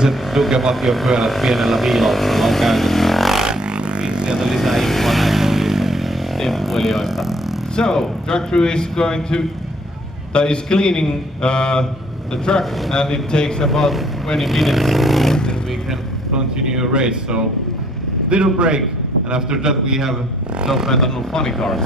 tyyppiset Duke-vakiopyörät pienellä viilauksella on käytössä. Sieltä lisää infoa näistä temppuilijoista. So, track crew is is cleaning the track, and it takes about 20 minutes and we can continue a race. So, little break, and after that we have no Fentanyl funny cars.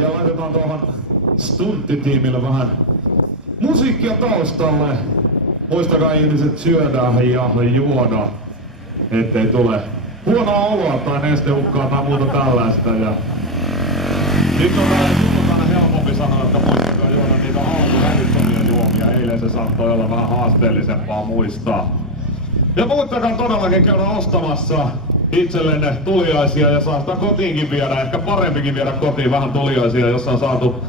Ja laitetaan tuohon stunttitiimille vähän musiikkia taustalle. Muistakaa ihmiset syödään ja juoda, ettei tule huonoa oloa tai nestehukkaa tai muuta tällaista. Ja nyt on aina helpompi sanoa, että muistakaa juoda niitä alkuhälyttömiä juomia. Eilen se saattoi olla vähän haasteellisempaa muistaa. Ja muistakaa todellakin käydä ostamassa itsellenne tuliaisia ja saa sitä kotiinkin viedä, ehkä parempikin viedä kotiin vähän tuliaisia, jos on saatu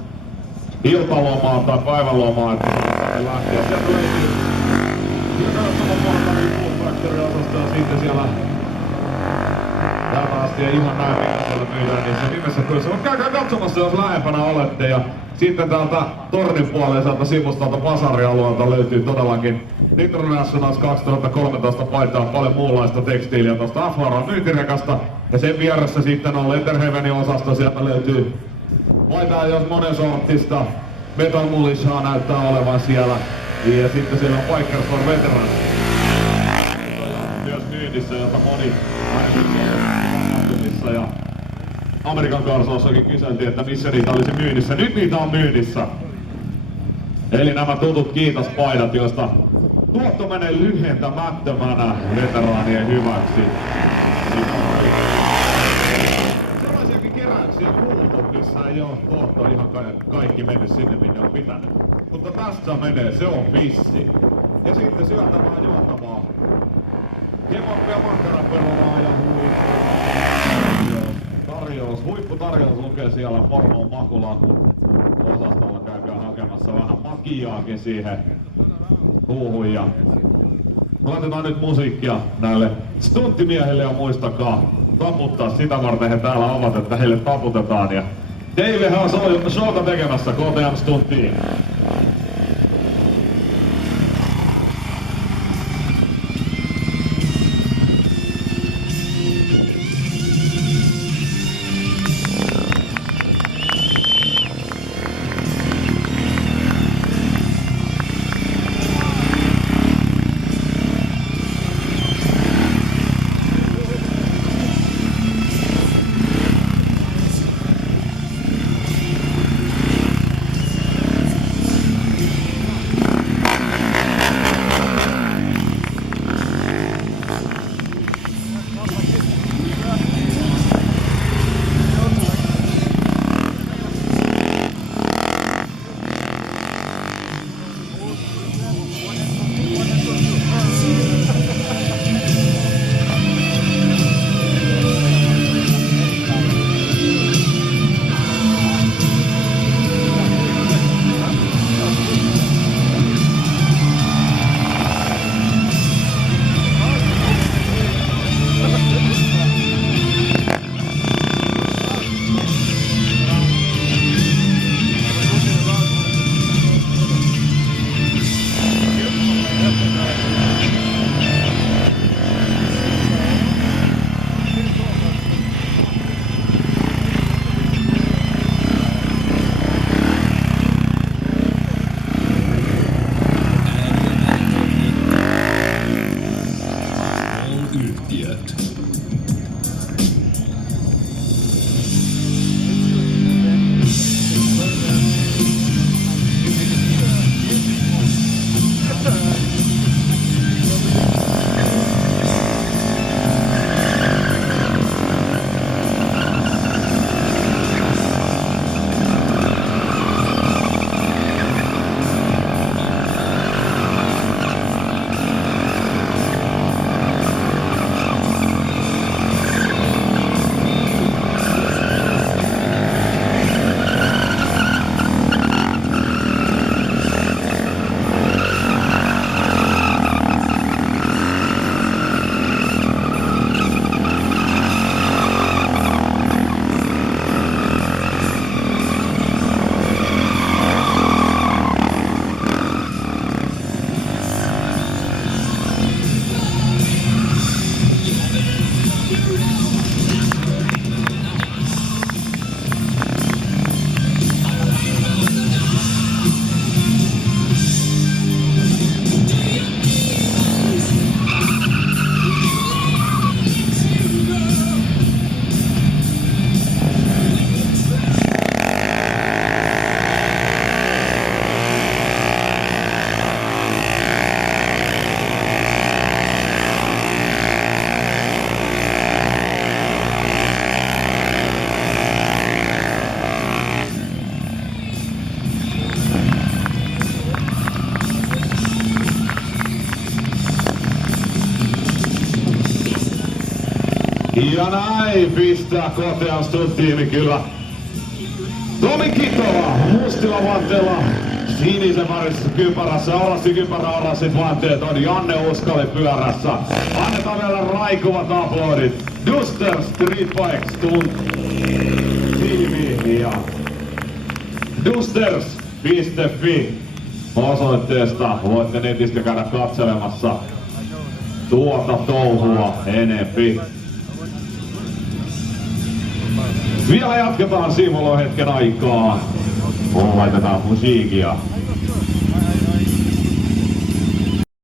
iltalomaa tai päivälomaa, että saadaan lähteä. Sieltä löytyy Jokaisella portaali Food Factory-osasto ja sitten siellä täältä asti ja ihan näin mitä siellä myydään, niin se nimessä kyllä. Mutta käykää katsomassa, jos lähempänä olette. Ja sitten täältä tornin puoleiselta sivustalta Pasari-alueelta löytyy todellakin Nitronationals 2013 paitaa, paljon muunlaista tekstiiliä tuosta Aflaran myyntirekasta. Ja sen vieressä sitten on Letterhavenin osasto, sieltä löytyy paitaa jos monen sortista. Metal Mulishaa näyttää olevan siellä. Ja sitten siellä on Bikers for Veterans. Myös myynnissä, jota moni aina ja Amerikan Carsossakin kyseltiin, että missä niitä olisi myynnissä. Nyt niitä on myynnissä. Eli nämä tutut kiitospaidat, joista tuotto menee lyhentämättömänä veteraanien hyväksi. Sellaisiakin keräyksiä kuultu, missä ei ole tuotto ihan kaikki mennyt sinne, minne on pitänyt. Mutta tässä menee, se on vissi. Ja sitten syötämään juotamaan. Kemoppia makkaraperunaa ja tarjous. Huipputarjous lukee siellä Porvoon makulakun osastolla. Käykää hakemassa vähän makiaakin siihen huuhun. Ja laitetaan nyt musiikkia näille stunttimiehille ja muistakaa taputtaa. Sitä varten he täällä ovat, että heille taputetaan. Ja Deivehän on showta tekemässä KTM Stunttiin. Ja näin pistää Kotean Stunt-tiimi kyllä. Tomi Kitova mustilla vanteilla, sinisen värisessä kypärässä, orassi kypärä, orassit vanteet on Janne Uskali pyörässä. Annetaan vielä raikuvat aplodit Duster Street Bike Stunt-tiimi ja Dusters.fi osoitteesta voitte netistä käydä katselemassa tuota touhua enempi. Vielä jatketaan Simulon hetken aikaa. Laitetaan musiikia.